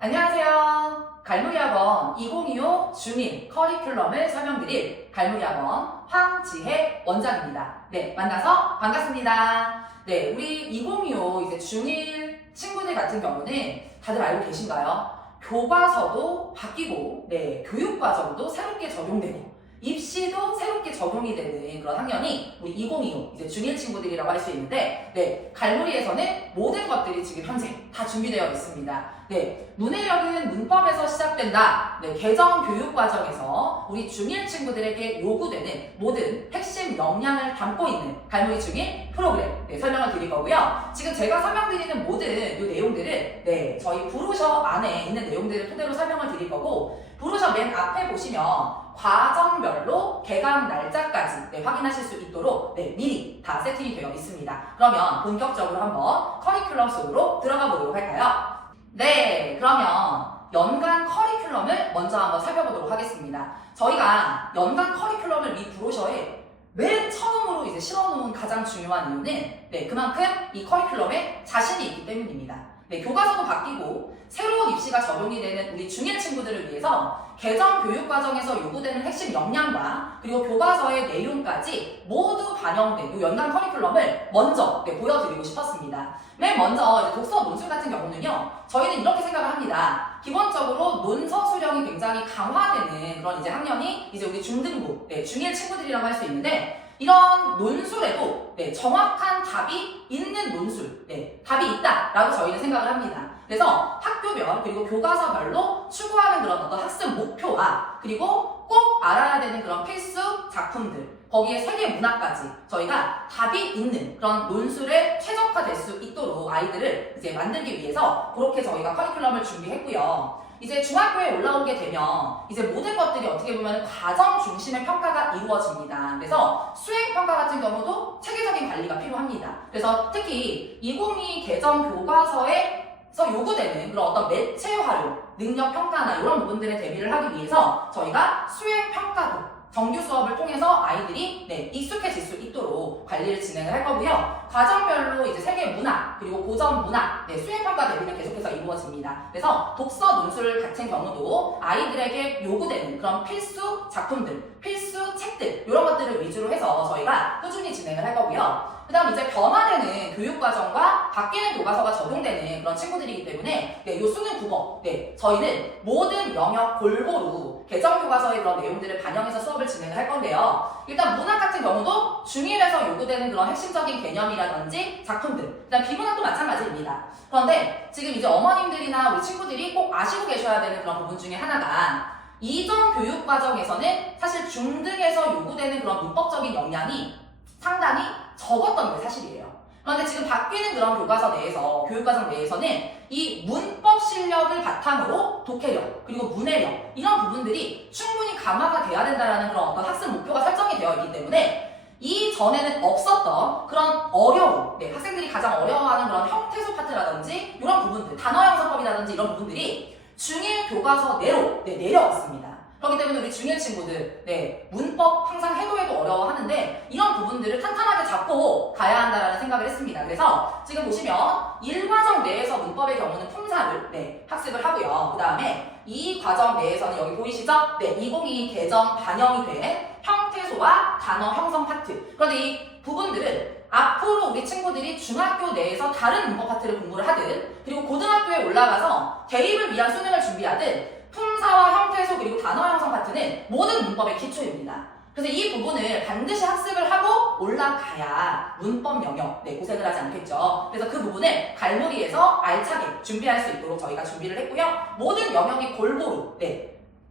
안녕하세요. 갈무리학원 2025 중1 커리큘럼을 설명드릴 갈무리학원 황지혜 원장입니다. 네, 만나서 반갑습니다. 네, 우리 2025 이제 중1 친구들 같은 경우는 다들 알고 계신가요? 교과서도 바뀌고, 네, 교육과정도 새롭게 적용되고, 입시도 새롭게 적용이 되는 그런 학년이 우리 2025 이제 중1 친구들이라고 할 수 있는데, 네, 갈무리에서는 모든 것들이 지금 현재 다 준비되어 있습니다. 네, 문해력은 문법에서 시작된다. 네, 개정 교육 과정에서 우리 중1 친구들에게 요구되는 모든 핵심 역량을 담고 있는 갈무리 중1 프로그램 설명을 드릴 거고요. 지금 제가 설명드리는 모든 이 내용들을 저희 브로셔 안에 있는 내용들을 토대로 설명을 드릴 거고, 브로셔 맨 앞에 보시면 과정별로 개강 날짜까지 확인하실 수 있도록 미리 다 세팅이 되어 있습니다. 그러면 본격적으로 한번 커리큘럼 속으로 들어가 보도록 할까요? 네, 그러면 연간 커리큘럼을 먼저 한번 살펴보도록 하겠습니다. 저희가 연간 커리큘럼을 이 브로셔에 맨 처음으로 이제 실어놓은 가장 중요한 이유는 그만큼 이 커리큘럼에 자신이 있기 때문입니다. 네, 교과서도 바뀌고 새로운 입시가 적용이 되는 우리 중1 친구들을 위해서 개정 교육 과정에서 요구되는 핵심 역량과 그리고 교과서의 내용까지 모두 반영된 이 연간 커리큘럼을 먼저 보여드리고 싶었습니다. 맨 먼저 독서 논술 같은 경우는요, 저희는 이렇게 생각을 합니다. 기본적으로 논서 수령이 굉장히 강화되는 그런 이제 학년이 이제 우리 중등부, 중1 친구들이라고 할 수 있는데, 이런 논술에도 정확한 답이 있는 논술, 답이 있다라고 저희는 생각을 합니다. 그래서 학교별 그리고 교과서별로 추구하는 그런 어떤 학습 목표와 그리고 꼭 알아야 되는 그런 필수 작품들, 거기에 세계 문화까지 저희가 답이 있는 그런 논술에 최적화될 수 있도록 아이들을 이제 만들기 위해서 그렇게 저희가 커리큘럼을 준비했고요. 이제 중학교에 올라오게 되면 이제 모든 것들이 어떻게 보면 과정 중심의 평가가 이루어집니다. 그래서 수행 평가 같은 경우도 체계적인 관리가 필요합니다. 그래서 특히 2022 개정 교과서에서 요구되는 그런 어떤 매체 활용, 능력 평가나 이런 부분들에 대비를 하기 위해서 저희가 수행 평가도 정규 수업을 통해서 아이들이 익숙해질 수 있도록 관리를 진행을 할 거고요. 과정별로 이제 세계 문화 그리고 고전 문화 수행평가 대비를 계속해서 이루어집니다. 그래서 독서 논술 같은 경우도 아이들에게 요구되는 그런 필수 작품들, 필수 책들 이런 것들을 위주로 해서 저희가 꾸준히 진행을 할 거고요. 그 다음 이제 변화되는 교육과정과 바뀌는 교과서가 적용되는 그런 친구들이기 때문에 요 수능 국어 저희는 모든 영역 골고루 개정 교과서의 그런 내용들을 반영해서 수업을 진행을 할 건데요. 일단 문학 같은 경우도 중1에서 요구되는 그런 핵심적인 개념이라든지 작품들, 그다음 비문학도 마찬가지입니다. 그런데 지금 이제 어머님들이나 우리 친구들이 꼭 아시고 계셔야 되는 그런 부분 중에 하나가, 이전 교육 과정에서는 사실 중등에서 요구되는 그런 문법적인 역량이 상당히 적었던 게 사실이에요. 그런데 지금 바뀌는 그런 교과서 내에서, 교육과정 내에서는 이 문법 실력을 바탕으로 독해력, 그리고 문해력, 이런 부분들이 충분히 강화가 돼야 된다는 그런 어떤 학습 목표가 설정이 되어 있기 때문에 이전에는 없었던 그런 어려움, 학생들이 가장 어려워하는 그런 형태소 파트라든지 이런 부분들, 단어 형성법이라든지 이런 부분들이 중1 교과서 내로 내려왔습니다. 그렇기 때문에 우리 중1 친구들 문법 항상 해도 어려워하는데 이런 부분들을 탄탄하게 잡고 가야 한다는 생각을 했습니다. 그래서 지금 보시면 1과정 내에서 문법의 경우는 품사를 학습을 하고요. 그 다음에 이 과정 내에서는 여기 보이시죠? 2022 개정 반영이 된 형태소와 단어 형성 파트. 그런데 이 부분들은 앞으로 우리 친구들이 중학교 내에서 다른 문법 파트를 공부를 하든, 그리고 고등학교에 올라가서 대입을 위한 수능을 준비하든, 품사와 형태소 그리고 단어 형성 파트는 모든 문법의 기초입니다. 그래서 이 부분을 반드시 학습을 하고 올라가야 문법 영역 고생을 하지 않겠죠. 그래서 그 부분을 갈무리에서 알차게 준비할 수 있도록 저희가 준비를 했고요. 모든 영역이 골고루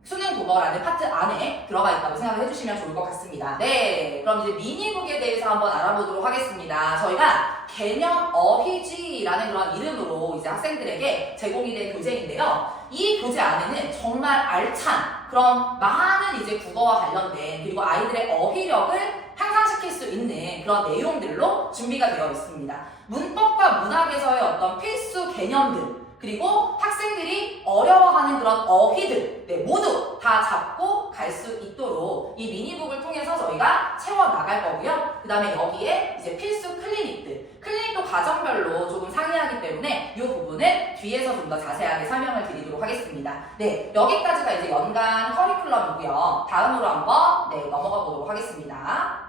수능 국어라는 파트 안에 들어가 있다고 생각을 해주시면 좋을 것 같습니다. 그럼 이제 미니북에 대해서 한번 알아보도록 하겠습니다. 저희가 개념 어휘지라는 그런 이름으로 이제 학생들에게 제공이 된 교재인데요. 이 교재 안에는 정말 알찬 그런 많은 이제 국어와 관련된, 그리고 아이들의 어휘력을 향상시킬 수 있는 그런 내용들로 준비가 되어 있습니다. 문법과 문학에서의 어떤 필수 개념들, 그리고 학생들이 어려워하는 그런 어휘들 네, 모두 다 잡고 갈 수 있도록 이 미니북을 통해서 저희가 채워 나갈 거고요. 그 다음에 여기에 이제 필수 클리닉도 과정별로 조금 상이하기 때문에 이 부분은 뒤에서 좀 더 자세하게 설명을 드리도록 하겠습니다. 네, 여기까지가 이제 연간 커리큘럼이고요. 다음으로 한번 넘어가 보도록 하겠습니다.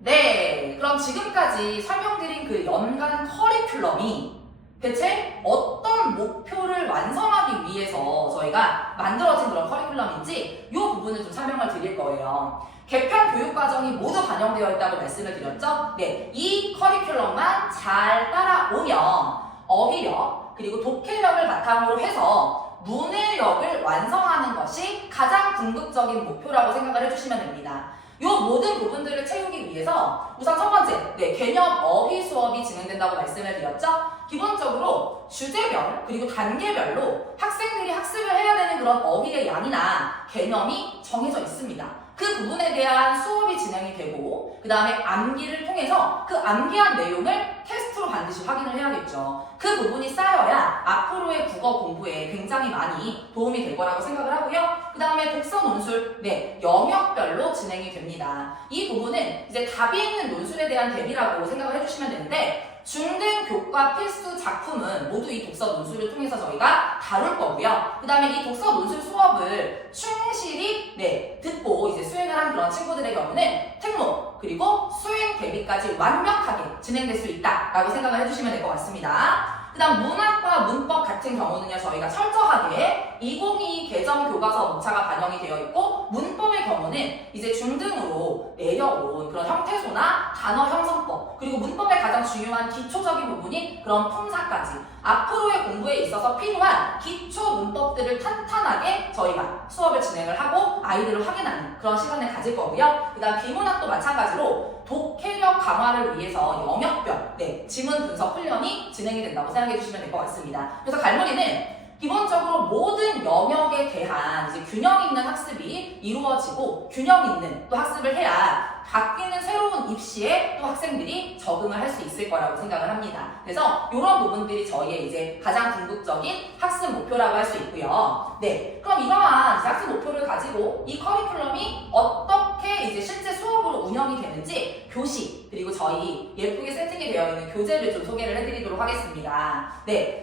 네, 그럼 지금까지 설명드린 그 연간 커리큘럼이 대체 어떤 목표를 완성하기 위해서 저희가 만들어진 그런 커리큘럼인지 이 부분을 좀 설명을 드릴 거예요. 개편 교육과정이 모두 반영되어 있다고 말씀을 드렸죠? 네, 이 커리큘럼만 잘 따라오면 어휘력 그리고 독해력을 바탕으로 해서 문해력을 완성하는 것이 가장 궁극적인 목표라고 생각을 해주시면 됩니다. 이 모든 부분들을 채우기 위해서 우선 첫 번째, 개념 어휘 수업이 진행된다고 말씀을 드렸죠? 기본적으로 주제별 그리고 단계별로 학생들이 학습을 해야 되는 그런 어휘의 양이나 개념이 정해져 있습니다. 그 부분에 대한 수업이 진행이 되고 그 다음에 암기를 통해서 그 암기한 내용을 테스트로 반드시 확인을 해야겠죠. 그 부분이 쌓여야 앞으로의 국어 공부에 굉장히 많이 도움이 될 거라고 생각을 하고요. 그 다음에 독서 논술, 영역별로 진행이 됩니다. 이 부분은 이제 답이 있는 논술에 대한 대비라고 생각을 해주시면 되는데 중등 교과 필수 작품은 모두 이 독서 논술을 통해서 저희가 다룰 거고요. 그 다음에 이 독서 논술 수업을 충실히 듣고 이제 수행을 한 그런 친구들의 경우는 특목 그리고 수행 대비까지 완벽하게 진행될 수 있다라고 생각을 해주시면 될 것 같습니다. 그 다음 문학과 문법 같은 경우는요, 저희가 철저하게 2022 개정 교과서 목차가 반영이 되어 있고, 문법의 경우는 이제 중등으로 내려온 그런 형태소나 단어 형성법, 그리고 문법의 가장 중요한 기초적인 부분인 그런 품사까지 앞으로의 공부에 있어서 필요한 기초 문법들을 탄탄하게 저희가 수업을 진행을 하고 아이들을 확인하는 그런 시간을 가질 거고요. 그 다음 비문학도 마찬가지로 독해력 강화를 위해서 영역별 지문 분석 훈련이 진행이 된다고 생각해 주시면 될 것 같습니다. 그래서 갈무리는 기본적으로 모든 영역에 대한 이제 균형 있는 학습이 이루어지고 균형 있는 또 학습을 해야 바뀌는 새로운 입시에 또 학생들이 적응을 할 수 있을 거라고 생각을 합니다. 그래서 이런 부분들이 저희의 이제 가장 궁극적인 학습 목표라고 할 수 있고요. 그럼 이러한 이제 학습 목표를 가지고 이 커리큘럼이 어떻게 이제 실제 수업으로 운영이 되는지 교시 그리고 저희 예쁘게 세팅이 되어 있는 교재를 좀 소개를 해드리도록 하겠습니다.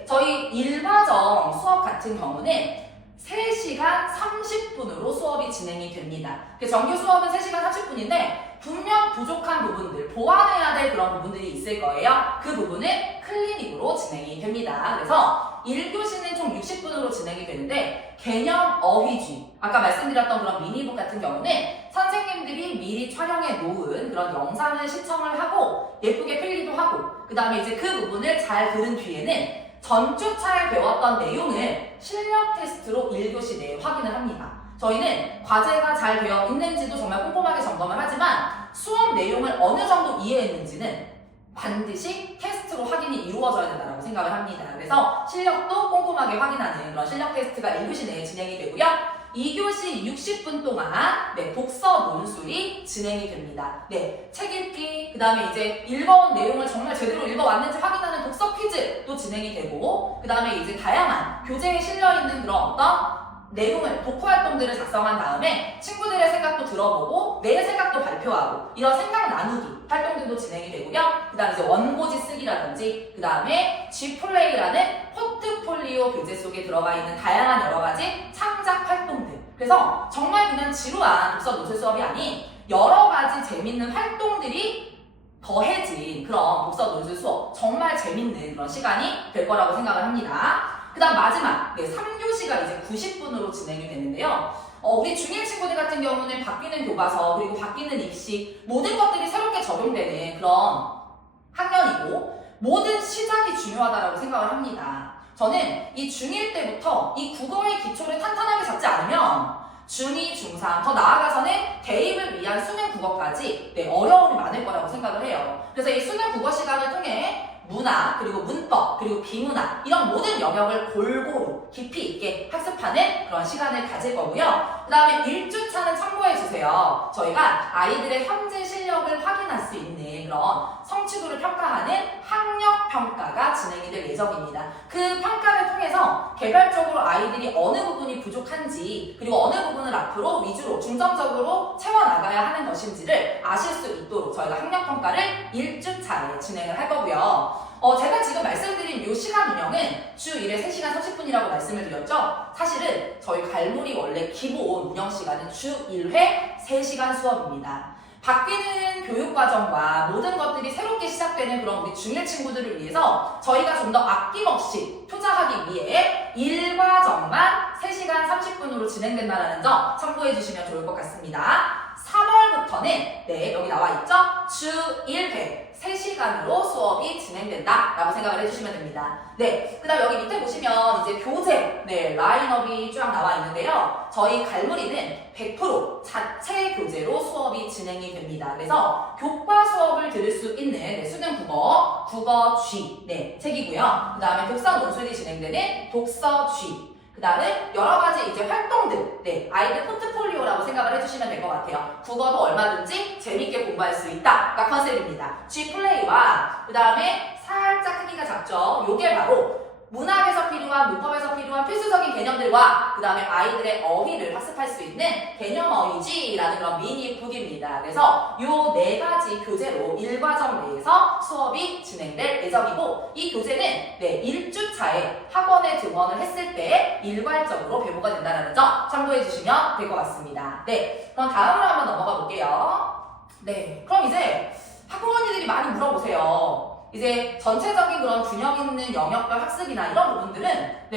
저희 일과정 수업 같은 경우는 3시간 30분으로 수업이 진행이 됩니다. 정규 수업은 3시간 30분인데 분명 부족한 부분들, 보완해야 될 그런 부분들이 있을 거예요. 그 부분은 클리닉으로 진행이 됩니다. 그래서 1교시는 총 60분으로 진행이 되는데 개념 어휘주의, 아까 말씀드렸던 그런 미니북 같은 경우는 선생님들이 미리 촬영해 놓은 그런 영상을 시청을 하고 예쁘게 필기도 하고 그 다음에 이제 그 부분을 잘 들은 뒤에는 전주차에 배웠던 내용을 실력 테스트로 1교시 내에 확인을 합니다. 저희는 과제가 잘 되어 있는지도 정말 꼼꼼하게 점검을 하지만 수업 내용을 어느 정도 이해했는지는 반드시 테스트로 확인이 이루어져야 된다고 생각을 합니다. 그래서 실력도 꼼꼼하게 확인하는 그런 실력 테스트가 1교시 내에 진행이 되고요. 2교시 60분 동안 독서 논술이 진행이 됩니다. 책 읽기, 그 다음에 이제 읽어온 내용을 정말 제대로 읽어왔는지 확인하는 독서 퀴즈도 진행이 되고 그 다음에 이제 다양한 교재에 실려있는 그런 어떤 내용을, 독후 활동들을 작성한 다음에 친구들의 생각도 들어보고 내 생각도 발표하고 이런 생각 나누기 활동들도 진행이 되고요. 그 다음에 이제 원고지 쓰기라든지 그 다음에 G플레이라는 포트폴리오 교재 속에 들어가 있는 다양한 여러 가지 창작 활동들. 그래서 정말 그냥 지루한 독서 논술 수업이 아닌 여러 가지 재밌는 활동들이 더해진 그런 독서 논술 수업, 정말 재밌는 그런 시간이 될 거라고 생각을 합니다. 그 다음 마지막 3교시가 이제 90분으로 진행이 되는데요. 우리 중1 친구들 같은 경우는 바뀌는 교과서 그리고 바뀌는 입시 모든 것들이 새롭게 적용되는 그런 학년이고 모든 시작이 중요하다고 생각을 합니다. 저는 이 중1 때부터 이 국어의 기초를 탄탄하게 잡지 않으면 중2, 중3, 더 나아가서는 대입을 위한 수능 국어까지 어려움이 많을 거라고 생각을 해요. 그래서 이 수능 국어 시간을 통해 문학, 그리고 문법, 그리고 비문학 이런 모든 영역을 골고루 깊이 있게 학습하는 그런 시간을 가질 거고요. 그 다음에 1주차는 참고해주세요. 저희가 아이들의 현재 실력 실력을 확인할 수 있는 그런 성취도를 평가하는 학력평가가 진행이 될 예정입니다. 그 평가를 통해서 개별적으로 아이들이 어느 부분이 부족한지 그리고 어느 부분을 앞으로 위주로 중점적으로 채워나가야 하는 것인지를 아실 수 있도록 저희가 학력평가를 1주차에 진행을 할 거고요. 제가 지금 말씀드린 이 시간 운영은 주 1회 3시간 30분이라고 말씀을 드렸죠. 사실은 저희 갈무리 원래 기본 운영 시간은 주 1회 3시간 수업입니다. 바뀌는 교육과정과 모든 것들이 새롭게 시작되는 그런 우리 중1 친구들을 위해서 저희가 좀 더 아낌없이 투자하기 위해 1과정만 3시간 30분으로 진행된다는 점 참고해 주시면 좋을 것 같습니다. 3월부터는 여기 나와 있죠? 주 1회 3시간으로 수업이 진행된다라고 생각을 해주시면 됩니다. 그 다음 여기 밑에 보시면 이제 교재 라인업이 쫙 나와 있는데요. 저희 갈무리는 100% 자체 교재로 수업이 진행이 됩니다. 그래서 교과 수업을 들을 수 있는 수능 국어 G 책이고요. 그 다음에 독서 논술이 진행되는 독서 G. 그 다음에 여러 가지 이제 활동들, 아이들 포트폴리오라고 생각을 해주시면 될 것 같아요. 국어도 얼마든지 재밌게 공부할 수 있다가 컨셉입니다. G 플레이와 그 다음에 살짝 크기가 작죠. 요게 바로 문학에서 필요한, 문법에서 필요한 필수적인 개념들과 그 다음에 아이들의 어휘를 학습할 수 있는 개념 어휘지라는 그런 미니 북입니다. 그래서 요 4가지 교재로 1과정 내에서 수업이 진행될 예정이고 이 교재는 1주차에 학원에 등원을 했을 때 일괄적으로 배부가 된다는 점 참고해 주시면 될 것 같습니다. 그럼 다음으로 한번 넘어가 볼게요. 그럼 이제 학부모님들이 많이 물어보세요. 이제 전체적인 그런 균형 있는 영역별 학습이나 이런 부분들은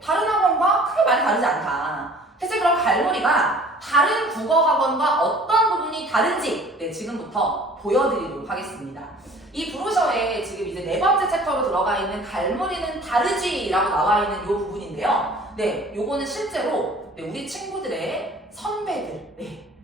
다른 학원과 크게 많이 다르지 않다. 대체 그럼 갈무리가 다른 국어 학원과 어떤 부분이 다른지 지금부터 보여드리도록 하겠습니다. 이 브로셔에 지금 이제 4번째 챕터로 들어가 있는 갈무리는 다르지라고 나와 있는 이 부분인데요. 요거는 실제로 우리 친구들의 선배들,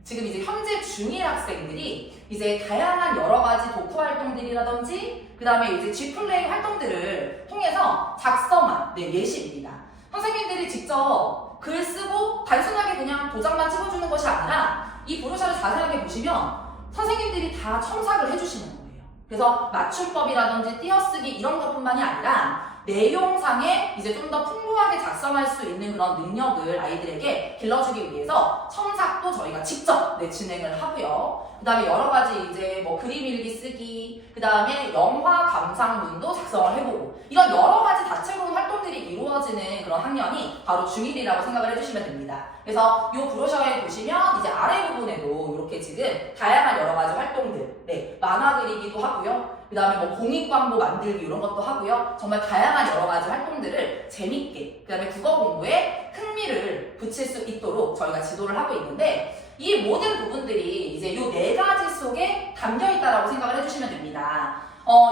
지금 이제 현재 중1 학생들이 이제 다양한 여러 가지 독후 활동들이라든지 그 다음에 이제 G플레이 활동들을 통해서 작성한 예시입니다. 선생님들이 직접 글 쓰고 단순하게 그냥 도장만 찍어주는 것이 아니라 이 브로셔를 자세하게 보시면 선생님들이 다 첨삭을 해주시는 거예요. 그래서 맞춤법이라든지 띄어쓰기 이런 것뿐만이 아니라 내용상에 이제 좀 더 풍부하게 작성할 수 있는 그런 능력을 아이들에게 길러주기 위해서 첨삭도 저희가 직접 진행을 하고요. 그 다음에 여러 가지 이제 뭐 그림 일기 쓰기, 그 다음에 영화 감상문도 작성을 해보고 이런 여러 가지 다채로운 활동들이 이루어지는 그런 학년이 바로 중1이라고 생각을 해주시면 됩니다. 그래서 이 브로셔에 보시면 이제 아래 부분에도 이렇게 지금 다양한 여러 가지 활동들, 만화 그리기도 하고요. 그 다음에 뭐 공익광고 만들기 이런 것도 하고요. 정말 다양한 여러 가지 활동들을 재밌게, 그 다음에 국어 공부에 흥미를 붙일 수 있도록 저희가 지도를 하고 있는데 이 모든 부분들이 이제 이 4가지 속에 담겨 있다라고 생각을 해주시면 됩니다.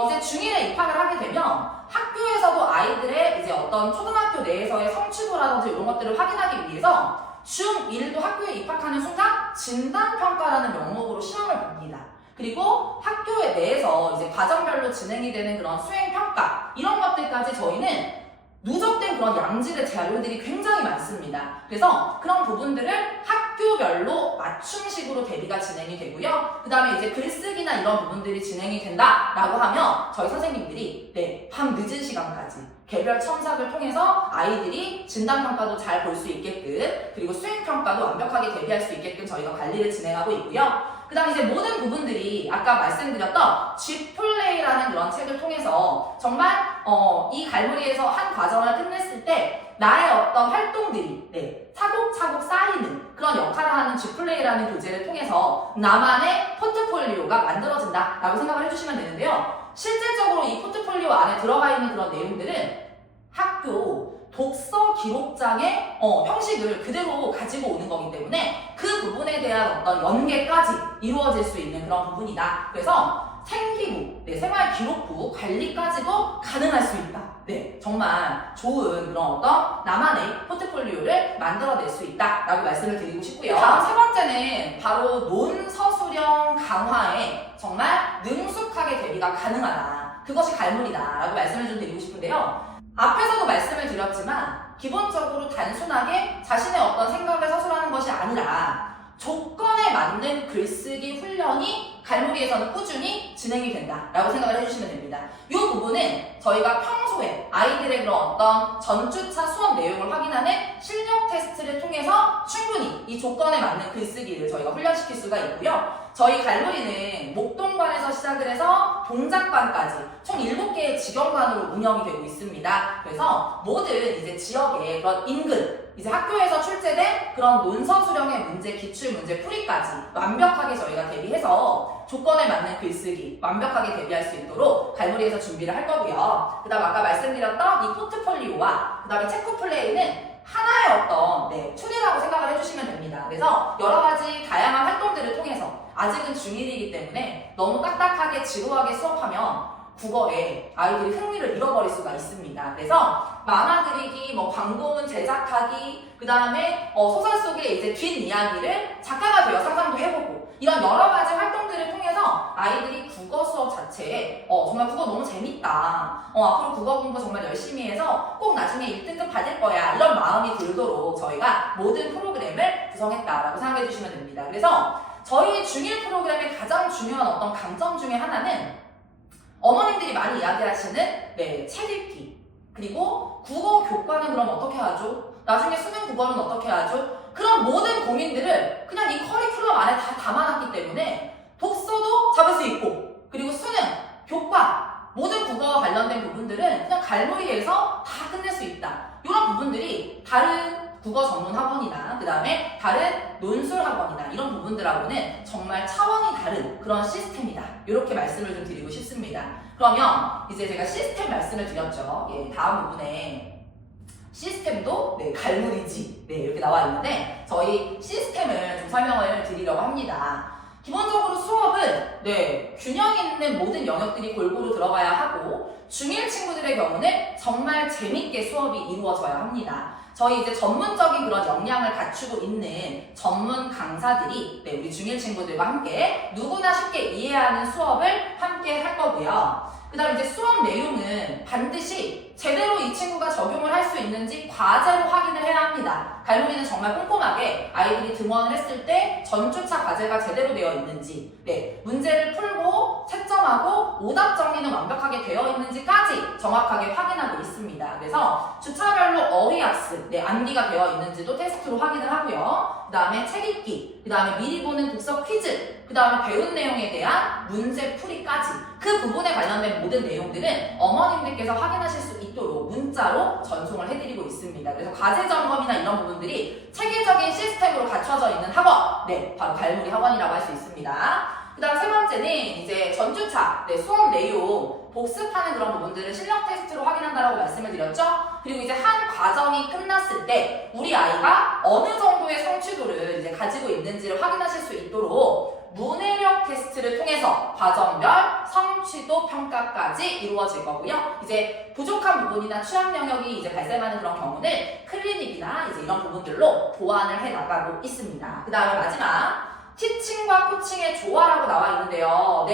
이제 중1에 입학을 하게 되면 학교에서도 아이들의 이제 어떤 초등학교 내에서의 성취도라든지 이런 것들을 확인하기 위해서 중1도 학교에 입학하는 순간 진단평가라는 명목으로 시험을 봅니다. 그리고 학교에 내에서 이제 과정별로 진행이 되는 그런 수행평가 이런 것들까지 저희는 누적된 그런 양질의 자료들이 굉장히 많습니다. 그래서 그런 부분들을 학교별로 맞춤식으로 대비가 진행이 되고요. 그 다음에 이제 글쓰기나 이런 부분들이 진행이 된다라고 하면 저희 선생님들이 밤 늦은 시간까지 개별 첨삭을 통해서 아이들이 진단평가도 잘 볼 수 있게끔 그리고 수행평가도 완벽하게 대비할 수 있게끔 저희가 관리를 진행하고 있고요. 그 다음에 이제 모든 부분들이 아까 말씀드렸던 G플레이라는 그런 책을 통해서 정말 이 갈무리에서 한 과정을 끝냈을 때 나의 어떤 활동들이 차곡차곡 쌓이는 그런 역할을 하는 G플레이라는 교재를 통해서 나만의 포트폴리오가 만들어진다라고 생각을 해주시면 되는데요. 실질적으로 이 포트폴리오 안에 들어가 있는 그런 내용들은 학교 독서 기록장의 형식을 그대로 가지고 오는 거기 때문에 그 부분에 대한 어떤 연계까지 이루어질 수 있는 그런 부분이다. 그래서 생기부, 생활 기록부 관리까지도 가능할 수 있다. 정말 좋은 그런 어떤 나만의 포트폴리오를 만들어낼 수 있다라고 말씀을 드리고 싶고요. 다음 3번째는 바로 논서수령 강화에 정말 능숙하게 대비가 가능하다. 그것이 갈무리다라고 말씀을 좀 드리고 싶은데요. 앞에서도 말씀을 드렸지만 기본적으로 단순하게 자신의 어떤 생각을 서술하는 것이 아니라 조건에 맞는 글쓰기 훈련이 갈무리에서는 꾸준히 진행이 된다라고 생각을 해주시면 됩니다. 이 부분은 저희가 평소에 아이들의 그런 어떤 전주차 수업 내용을 확인하는 실력 테스트를 통해서 충분히 이 조건에 맞는 글쓰기를 저희가 훈련시킬 수가 있고요. 저희 갈무리는 목동반에서 시작을 해서 동작반까지 총 7개의 직영반으로 운영이 되고 있습니다. 그래서 모든 이제 지역의 그런 인근, 이제 학교에서 출제된 그런 논서 수령의 문제, 기출 문제 풀이까지 완벽하게 저희가 대비해서 조건에 맞는 글쓰기 완벽하게 대비할 수 있도록 갈무리에서 준비를 할 거고요. 그 다음 아까 말씀드렸던 이 포트폴리오와 그 다음에 체크 플레이는 하나의 어떤 툴이라고 생각을 해주시면 됩니다. 그래서 여러 가지 다양한 활동들을 통해서 아직은 중1이기 때문에 너무 딱딱하게 지루하게 수업하면 국어에 아이들이 흥미를 잃어버릴 수가 있습니다. 그래서 만화 그리기, 광고문 제작하기, 그 다음에 소설 속의 이제 뒷이야기를 작가가 되어 상상도 해보고 이런 여러 가지 활동들을 통해서 아이들이 국어 수업 자체에 정말 국어 너무 재밌다. 앞으로 국어 공부 정말 열심히 해서 꼭 나중에 1등급 받을 거야. 이런 마음이 들도록 저희가 모든 프로그램을 구성했다라고 생각해 주시면 됩니다. 그래서 저희 중1 프로그램의 가장 중요한 어떤 강점 중에 하나는 어머님들이 많이 이야기하시는 책 읽기, 그리고 국어 교과는 그럼 어떻게 하죠? 나중에 수능 국어는 어떻게 하죠? 그런 모든 고민들을 그냥 이 커리큘럼 안에 다 담아놨기 때문에 독서도 잡을 수 있고, 그리고 수능, 교과, 모든 국어와 관련된 부분들은 그냥 갈무리에서 다 끝낼 수 있다. 이런 부분들이 다른 국어 전문 학원이나 그 다음에 다른 논술 학원이나 이런 부분들하고는 정말 차원이 다른 그런 시스템이다. 이렇게 말씀을 좀 드리고 싶습니다. 그러면 이제 제가 시스템 말씀을 드렸죠. 다음 부분에 시스템도 갈무리지 이렇게 나와 있는데 저희 시스템을 좀 설명을 드리려고 합니다. 기본적으로 수업은 균형 있는 모든 영역들이 골고루 들어가야 하고 중1 친구들의 경우는 정말 재밌게 수업이 이루어져야 합니다. 저희 이제 전문적인 그런 역량을 갖추고 있는 전문 강사들이 우리 중1 친구들과 함께 누구나 쉽게 이해하는 수업을 함께 할 거고요. 그 다음 이제 수업 내용은 반드시 제대로 이 친구가 적용을 할 수 있는지 과제로 확인을 해야 합니다. 갈무리는 정말 꼼꼼하게 아이들이 등원을 했을 때 전주차 과제가 제대로 되어 있는지, 문제를 풀고 채점하고 오답 정리는 완벽하게 되어 있는지까지 정확하게 확인하고 있습니다. 그래서 주차별로 어휘학습, 암기가 되어 있는지도 테스트로 확인을 하고요. 그 다음에 책 읽기, 그 다음에 미리 보는 독서 퀴즈, 그 다음에 배운 내용에 대한 문제 풀이까지 그 부분에 관련된 모든 내용들은 어머님들께서 확인하실 수 있도록 문자로 전송을 해드리고 있습니다. 그래서 과제 점검이나 이런 부분들이 체계적인 시스템으로 갖춰져 있는 학원, 바로 갈무리 학원이라고 할 수 있습니다. 그 다음 세 번째는 이제 전주차, 수업 내용 복습하는 그런 부분들을 실력 테스트로 확인한다라고 말씀을 드렸죠. 그리고 이제 한 과정이 끝났을 때 우리 아이가 어느 정도의 성취도를 이제 가지고 있는지를 확인하실 수 있도록 문해력 테스트를 통해서 과정별 성취도 평가까지 이루어질 거고요. 이제 부족한 부분이나 취약 영역이 이제 발생하는 그런 경우는 클리닉이나 이제 이런 부분들로 보완을 해 나가고 있습니다. 그 다음에 마지막 티칭과 코칭의 조화라고 나와 있는데요.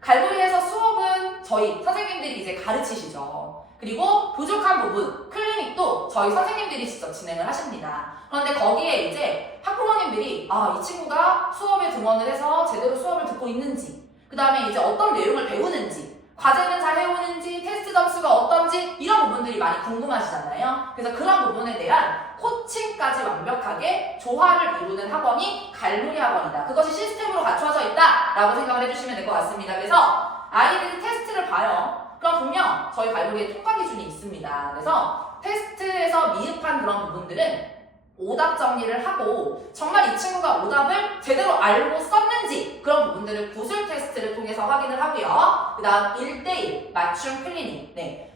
갈무리에서 수업은 저희 선생님들이 이제 가르치시죠. 그리고 부족한 부분, 클리닉도 저희 선생님들이 직접 진행을 하십니다. 그런데 거기에 이제 학부모님들이 이 친구가 수업에 등원을 해서 제대로 수업을 듣고 있는지, 그 다음에 이제 어떤 내용을 배우는지, 과제는 잘 해오는지, 테스트 점수가 어떤지 이런 부분들이 많이 궁금하시잖아요. 그래서 그런 부분에 대한 코칭까지 완벽하게 조화를 이루는 학원이 갈무리 학원이다. 그것이 시스템으로 갖춰져 있다라고 생각을 해주시면 될 것 같습니다. 그래서 아이들이 테스트를 봐요. 그럼 분명 저희 갈무리에 통과 기준이 있습니다. 그래서 테스트에서 미흡한 그런 부분들은 오답 정리를 하고 정말 이 친구가 오답을 제대로 알고 썼는지 그런 부분들을 구술 테스트를 통해서 확인을 하고요. 그 다음 1대1 맞춤 클리닉,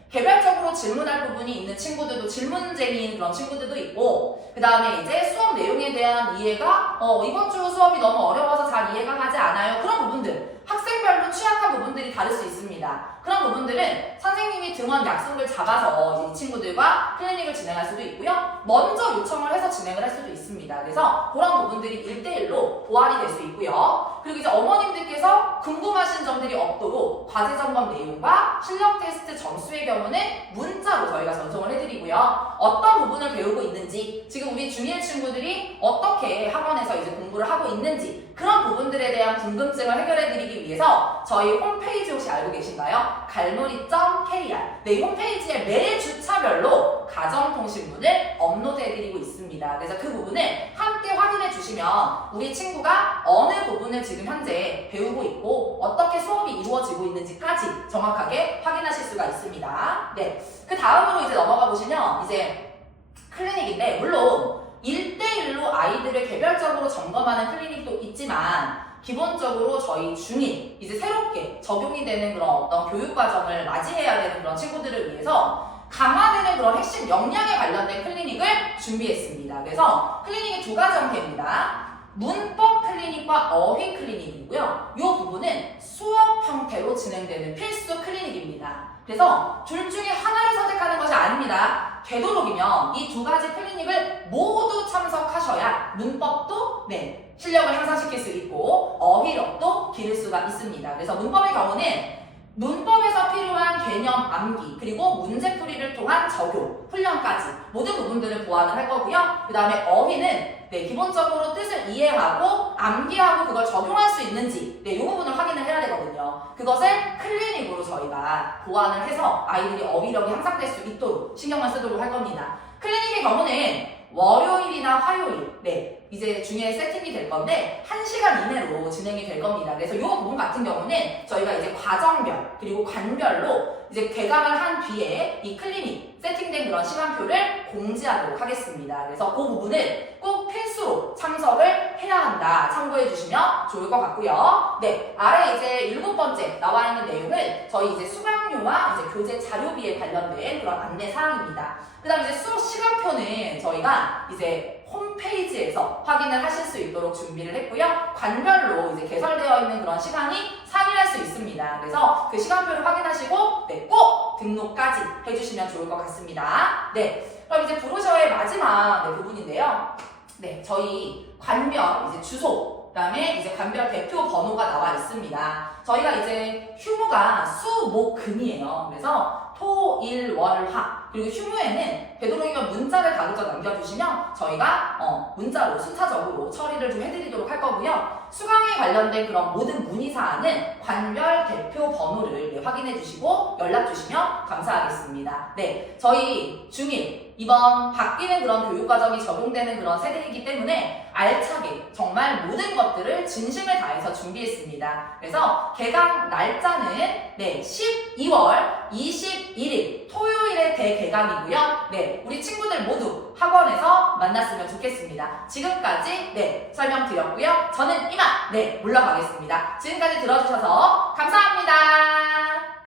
개별적으로 질문할 부분이 있는 친구들도 질문쟁이인 그런 친구들도 있고, 그 다음에 이제 수업 내용에 대한 이해가 이번 주 수업이 너무 어려워서 잘 이해가 가지 않아요. 그런 부분들, 학생별로 취약한 부분들이 다를 수 있습니다. 그런 부분들은 선생님이 등원 약속을 잡아서 이제 이 친구들과 클리닉을 진행할 수도 있고요. 먼저 요청을 해서 진행을 할 수도 있습니다. 그래서 그런 부분들이 1대1로 보완이 될 수 있고요. 그리고 이제 어머님들께서 궁금하신 점들이 없도록 과제 점검 내용과 실력 테스트 점수의 경우는 문자로 저희가 전송을 해드리고요. 어떤 부분을 배우고 있는지, 지금 우리 중1 친구들이 어떻게 학원에서 이제 공부를 하고 있는지 그런 부분들에 대한 궁금증을 해결해드리기 위해서 저희 홈페이지 혹시 알고 계신가요? 갈무리.kr. 네, 이 홈페이지에 매 주차별로 가정통신문을 업로드해드리고 있습니다. 그래서 그 부분을 함께 확인해 주시면 우리 친구가 어느 부분을 지금 현재 배우고 있고 어떻게 수업이 이루어지고 있는지까지 정확하게 확인하실 수가 있습니다. 네, 그 다음으로 이제 넘어가 보시면 이제 클리닉인데 물론 1대1로 아이들을 개별적으로 점검하는 클리닉도 있지만 기본적으로 저희 중1 이제 새롭게 적용이 되는 그런 어떤 교육과정을 맞이해야 되는 그런 친구들을 위해서 강화되는 그런 핵심 역량에 관련된 클리닉을 준비했습니다. 그래서 클리닉이 두 가지 형태입니다. 문법 클리닉과 어휘 클리닉이고요. 이 부분은 수업 형태로 진행되는 필수 클리닉입니다. 그래서 둘 중에 하나를 선택하는 것이 아닙니다. 되도록이면 이 두 가지 클리닉을 모두 참석하셔야 문법도 실력을 향상시킬 수 있고 어휘력도 기를 수가 있습니다. 그래서 문법의 경우는 문법에서 필요한 개념 암기 그리고 문제풀이를 통한 적용, 훈련까지 모든 부분들을 보완을 할 거고요. 그 다음에 어휘는 기본적으로 뜻을 이해하고 암기하고 그걸 적용할 수 있는지 이 부분을 확인을 해야 되거든요. 그것을 클리닉으로 저희가 보완을 해서 아이들이 어휘력이 향상될 수 있도록 신경을 쓰도록 할 겁니다. 클리닉의 경우는 월요일이나 화요일, 이제 중에 세팅이 될 건데 1시간 이내로 진행이 될 겁니다. 그래서 이 부분 같은 경우는 저희가 이제 과정별 그리고 관별로 이제 개강을 한 뒤에 이 클리닉 세팅된 그런 시간표를 공지하도록 하겠습니다. 그래서 그 부분을 꼭 필수로 참석을 해야 한다. 참고해 주시면 좋을 것 같고요. 아래 이제 7번째 나와 있는 내용은 저희 이제 수강료와 이제 교재 자료비에 관련된 그런 안내 사항입니다. 그 다음 이제 수업 시간표는 저희가 이제 홈페이지에서 확인을 하실 수 있도록 준비를 했고요. 관별로 이제 개설되어 있는 그런 시간이 상이할 수 있습니다. 그래서 그 시간표를 확인하시고 꼭 등록까지 해주시면 좋을 것 같습니다. 그럼 이제 브로셔의 마지막 부분인데요. 저희 관별 이제 주소 그다음에 이제 관별 대표 번호가 나와 있습니다. 저희가 이제 휴무가 수, 목, 금이에요. 그래서 토, 일, 월, 화 그리고 휴무에는 되도록이면 문자를 가급적 남겨주시면 저희가 문자로 순차적으로 처리를 좀 해드리도록 할 거고요. 수강에 관련된 그런 모든 문의사항은 관별 대표 번호를 확인해 주시고 연락 주시면 감사하겠습니다. 저희 중1 이번 바뀌는 그런 교육과정이 적용되는 그런 세대이기 때문에 알차게 정말 모든 것들을 진심을 다해서 준비했습니다. 그래서 개강 날짜는 12월 21일 토요일에 대개강이고요. 우리 친구들 모두 학원에서 만났으면 좋겠습니다. 지금까지 설명드렸고요. 저는 이만 물러가겠습니다. 지금까지 들어주셔서 감사합니다.